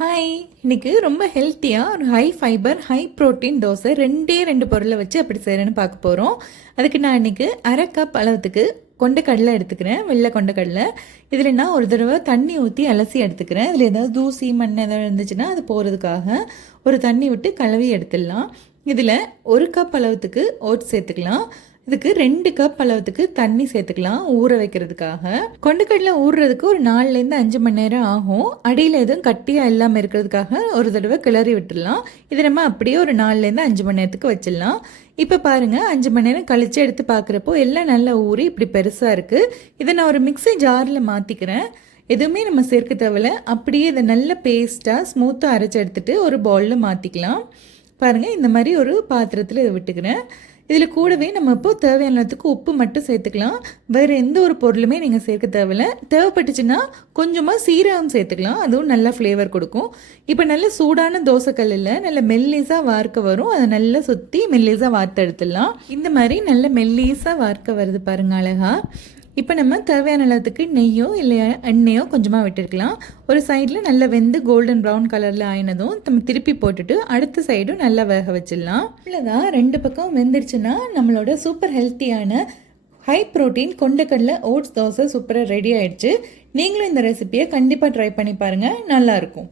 Hi, இன்னைக்கு ரொம்ப ஹெல்த்தியாக ஒரு high fibre high protein dosa ரெண்டு பொருளை வச்சு எப்படி செய்கிறேன்னு பார்க்க போகிறோம். அதுக்கு நான் இன்றைக்கி அரை கப் அளவுக்கு கொண்டக்கடலை எடுத்துக்கிறேன், வெள்ளை கொண்டக்கடலை. இதில் நான் ஒரு தடவை தண்ணி ஊற்றி அலசி எடுத்துக்கிறேன். இதில் ஏதாவது தூசி மண் ஏதாவது இருந்துச்சுன்னா அது போகிறதுக்காக ஒரு தண்ணி விட்டு கழுவி எடுத்துடலாம். இதில் ஒரு கப் அளவுக்கு ஓட்ஸ் சேர்த்துக்கலாம். இதுக்கு 2 கப் அளவுக்கு தண்ணி சேர்த்துக்கலாம் ஊற வைக்கிறதுக்காக. கொண்டக்கடலை ஊறுறதுக்கு ஒரு 4லேருந்து 5 மணி நேரம் ஆகும். அடியில் எதுவும் கட்டியாக இல்லாமல் இருக்கிறதுக்காக ஒரு தடவை கிளறி விட்டுடலாம். இது நம்ம அப்படியே ஒரு 4லேருந்து 5 மணி நேரத்துக்கு வச்சிடலாம். இப்போ பாருங்கள், 5 மணி நேரம் கழித்து எடுத்து பார்க்குறப்போ எல்லாம் நல்லா ஊறி இப்படி பெருசாக இருக்குது. இதை நான் ஒரு மிக்ஸி ஜாரில் மாற்றிக்கிறேன். எதுவுமே நம்ம சேர்க்க தேவையில்ல, அப்படியே இதை நல்ல பேஸ்ட்டாக ஸ்மூத்தாக அரைச்சி எடுத்துகிட்டு ஒரு பவுலில் மாற்றிக்கலாம். பாருங்கள், இந்த மாதிரி ஒரு பாத்திரத்தில் இதை விட்டுக்கிறேன். இதில் கூடவே நம்ம இப்போ தேவையானதுக்கு உப்பு மட்டும் சேர்த்துக்கலாம். வேறு எந்த ஒரு பொருளுமே நீங்கள் சேர்க்க தேவையில்லை. தேவைப்பட்டுச்சுன்னா கொஞ்சமாக சீரகம் சேர்த்துக்கலாம், அதுவும் நல்லா ஃப்ளேவர் கொடுக்கும். இப்போ நல்ல சூடான தோசைக்கல்லில் நல்ல மெல்லிஸாக வார்க்க வரும், அதை நல்லா சுற்றி மெல்லிஸாக வார்த்து எடுத்துடலாம். இந்த மாதிரி நல்ல மெல்லிஸாக வார்க்க வருது பாருங்கள் அழகாக. இப்போ நம்ம தேவையான அளவுக்கு நெய்யோ இல்லை எண்ணெயோ கொஞ்சமாக விட்டுருக்கலாம். ஒரு சைடில் நல்லா வெந்து கோல்டன் ப்ரௌன் கலரில் ஆயினதும் நம்ம திருப்பி போட்டுட்டு அடுத்த சைடும் நல்லா வேக வச்சிடலாம். இவ்வளோதான், 2 பக்கம் வெந்துருச்சுன்னா நம்மளோட சூப்பர் ஹெல்த்தியான ஹை ப்ரோட்டீன் கொண்டக்கடலை ஓட்ஸ் தோசை சூப்பராக ரெடி ஆயிடுச்சு. நீங்களும் இந்த ரெசிபியை கண்டிப்பாக ட்ரை பண்ணி பாருங்கள், நல்லாயிருக்கும்.